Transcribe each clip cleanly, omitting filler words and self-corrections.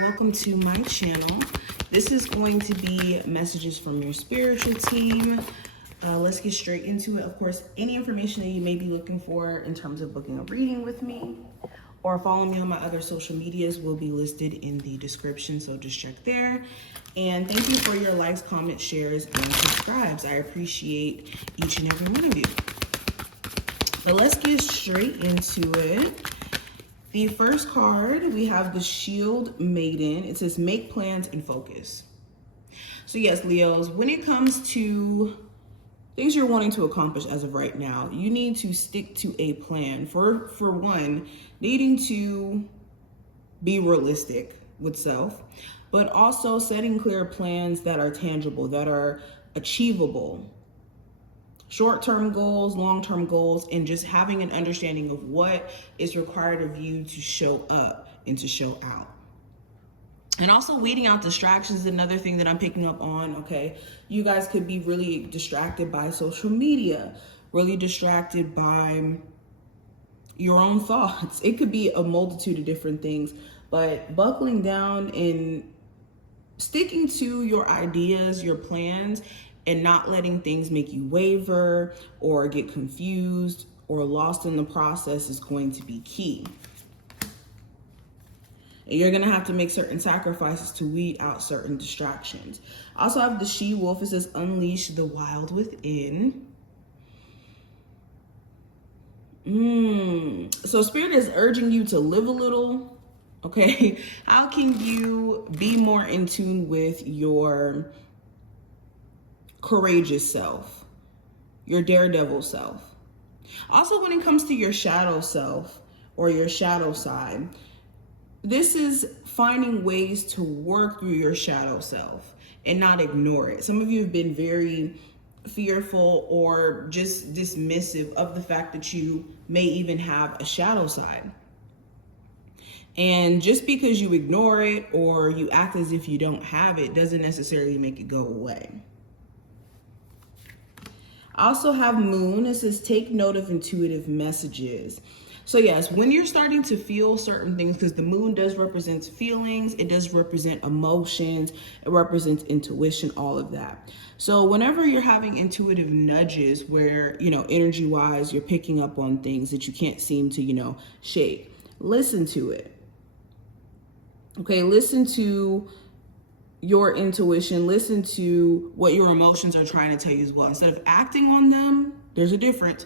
welcome to my channel. This is going to be messages from your spiritual team. Let's get straight into it. Of course, any information that you may be looking for in terms of booking a reading with me or following me on my other social medias will be listed in the description, so just check there. And thank you for your likes, comments, shares, and subscribes. I appreciate each and every one of you. But let's get straight into it. The first card, we have the Shield Maiden. It says, make plans and focus. So yes, Leos, when it comes to things you're wanting to accomplish as of right now, you need to stick to a plan. For one, needing to be realistic with self, but also setting clear plans that are tangible, that are achievable. Short-term goals, long-term goals, and just having an understanding of what is required of you to show up and to show out. And also weeding out distractions is another thing that I'm picking up on, okay? You guys could be really distracted by social media, really distracted by your own thoughts. It could be a multitude of different things, but buckling down and sticking to your ideas, your plans, and not letting things make you waver or get confused or lost in the process is going to be key. And you're gonna have to make certain sacrifices to weed out certain distractions. I also have the She-Wolf. It says, unleash the wild within. So Spirit is urging you to live a little, okay? How can you be more in tune with your courageous self, your daredevil self? Also, when it comes to your shadow self or your shadow side, this is finding ways to work through your shadow self and not ignore it. Some of you have been very fearful or just dismissive of the fact that you may even have a shadow side. And just because you ignore it or you act as if you don't have it doesn't necessarily make it go away. I also have Moon. It says, take note of intuitive messages. So yes, when you're starting to feel certain things, because the moon does represent feelings, it does represent emotions, it represents intuition, all of that. So whenever you're having intuitive nudges where, energy wise, you're picking up on things that you can't seem to, shake, listen to it. Okay, listen to your intuition, listen to what your emotions are trying to tell you as well. Instead of acting on them, there's a difference.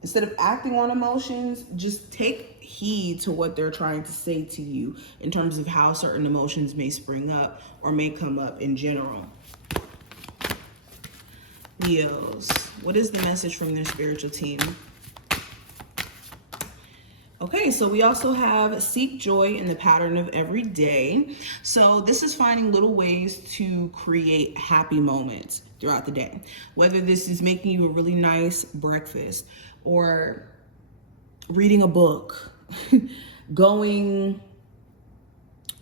Instead of acting on emotions, just take heed to what they're trying to say to you in terms of how certain emotions may spring up or may come up in general. Leos, what is the message from their spiritual team? Okay, so we also have seek joy in the pattern of every day. So this is finding little ways to create happy moments throughout the day. Whether this is making you a really nice breakfast or reading a book, going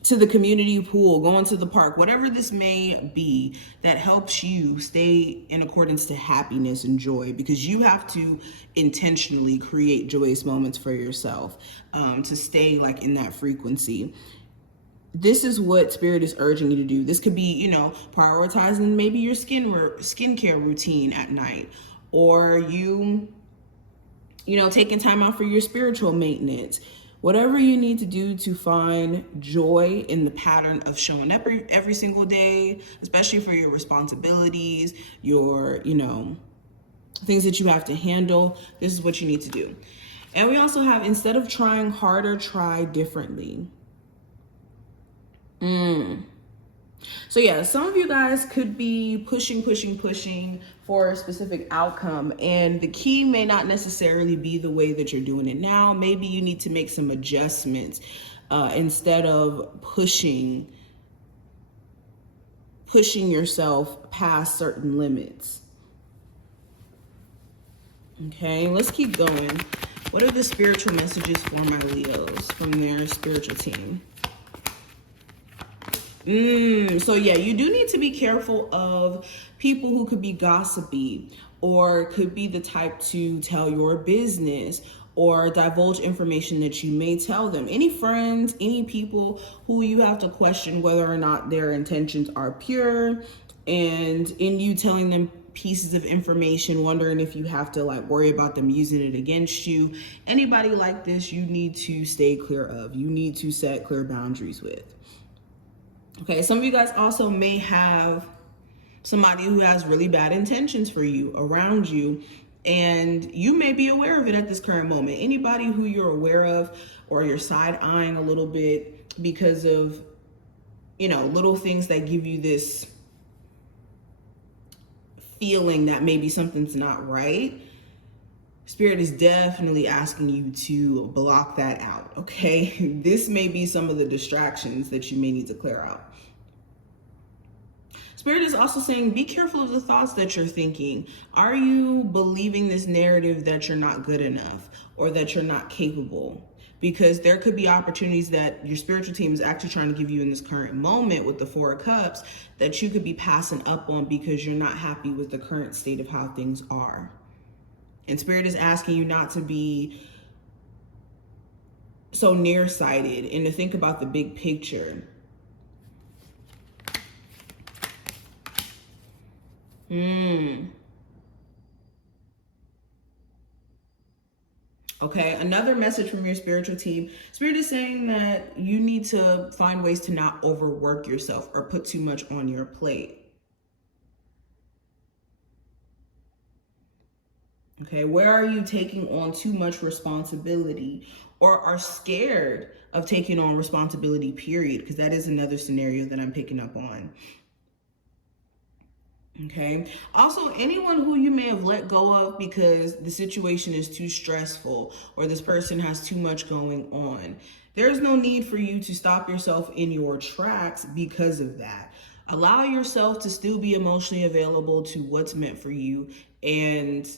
to the community pool, going to the park, whatever this may be that helps you stay in accordance to happiness and joy, because you have to intentionally create joyous moments for yourself to stay like in that frequency. This is what Spirit is urging you to do. This could be, prioritizing maybe your skincare routine at night, or you taking time out for your spiritual maintenance. Whatever you need to do to find joy in the pattern of showing up every single day, especially for your responsibilities, your, things that you have to handle, this is what you need to do. And we also have, instead of trying harder, try differently. So yeah, some of you guys could be pushing for a specific outcome, and the key may not necessarily be the way that you're doing it now. Maybe you need to make some adjustments instead of pushing yourself past certain limits. Okay, let's keep going. What are the spiritual messages for my Leos from their spiritual team? So yeah, you do need to be careful of people who could be gossipy or could be the type to tell your business or divulge information that you may tell them. Any friends, any people who you have to question whether or not their intentions are pure, and in you telling them pieces of information, wondering if you have to like worry about them using it against you. Anybody like this, you need to stay clear of. You need to set clear boundaries with. Okay, some of you guys also may have somebody who has really bad intentions for you around you, and you may be aware of it at this current moment. Anybody who you're aware of or you're side eyeing a little bit because of, you know, little things that give you this feeling that maybe something's not right, Spirit is definitely asking you to block that out, okay? This may be some of the distractions that you may need to clear out. Spirit is also saying, be careful of the thoughts that you're thinking. Are you believing this narrative that you're not good enough or that you're not capable? Because there could be opportunities that your spiritual team is actually trying to give you in this current moment with the Four of Cups that you could be passing up on because you're not happy with the current state of how things are. And Spirit is asking you not to be so nearsighted and to think about the big picture. Okay, another message from your spiritual team. Spirit is saying that you need to find ways to not overwork yourself or put too much on your plate. Okay, where are you taking on too much responsibility or are scared of taking on responsibility, period? Because that is another scenario that I'm picking up on. Okay. Also, anyone who you may have let go of because the situation is too stressful or this person has too much going on. There's no need for you to stop yourself in your tracks because of that. Allow yourself to still be emotionally available to what's meant for you, and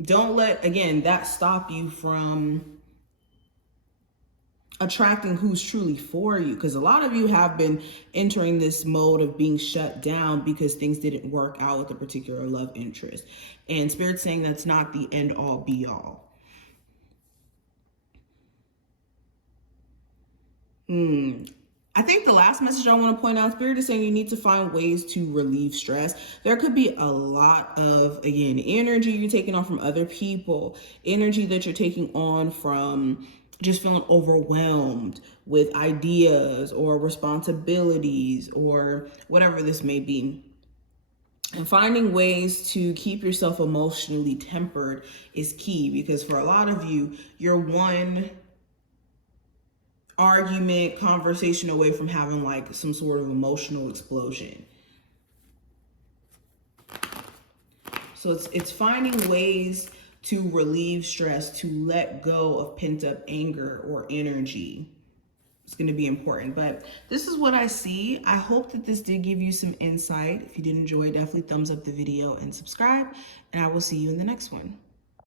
don't let, again, that stop you from attracting who's truly for you, because a lot of you have been entering this mode of being shut down because things didn't work out with a particular love interest, and Spirit's saying that's not the end all be all. I think the last message I want to point out, Spirit is saying you need to find ways to relieve stress. There could be a lot of, again, energy you're taking on from other people, energy that you're taking on from just feeling overwhelmed with ideas or responsibilities or whatever this may be. And finding ways to keep yourself emotionally tempered is key, because for a lot of you, you're one argument, conversation away from having like some sort of emotional explosion. So it's finding ways to relieve stress, to let go of pent up anger or energy. It's going to be important, but this is what I see. I hope that this did give you some insight. If you did enjoy, definitely thumbs up the video and subscribe, and I will see you in the next one.